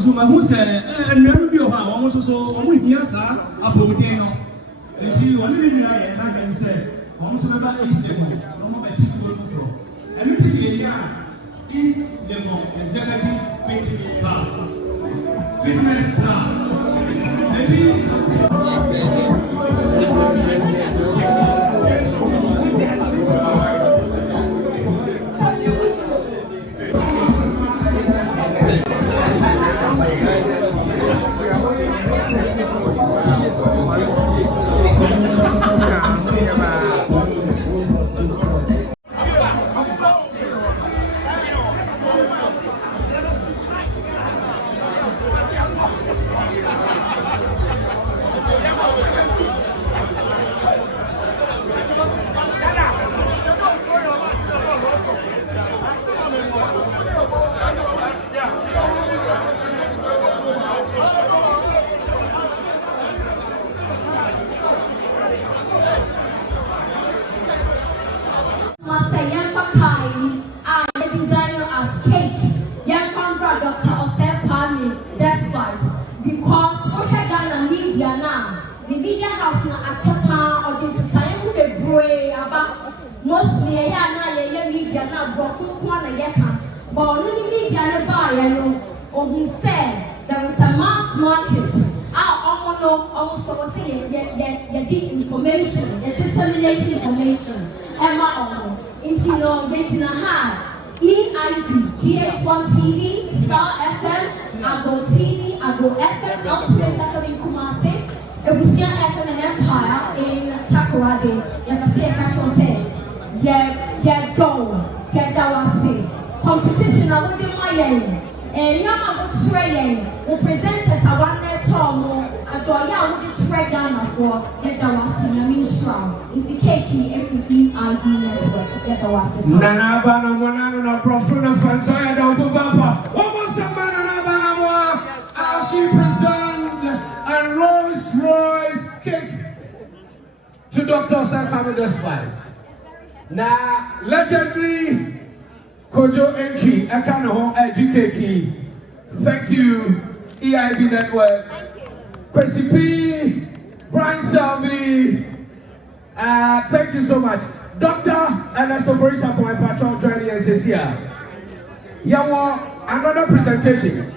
so my who said, and never be a almost so we hear, sir, Abodie. And she wanted me, and I can say, almost about East Lemon, no more than 2 floor. And you see, yeah, East Lemon, executive fitness club. Fitness club. Competition, I wouldn't mind. And Yama would train, will present us a one net or and Doya would train Ghana for get the Wasina Mishra. It's a KK FEIB network, get the Wasina. Nana Bana Monana, Profuna Fansaya, Baba, almost a man as she presents a Rolls Royce cake to Dr. Osei despite. Now, legendary. Kojo Enki, Ekano, GKK. Thank you, EIB Network. Kwesi P, Brian Selby. Thank you so much. Dr. Ernesto Borisa, my patron, joining us here. Yeah, well, another presentation.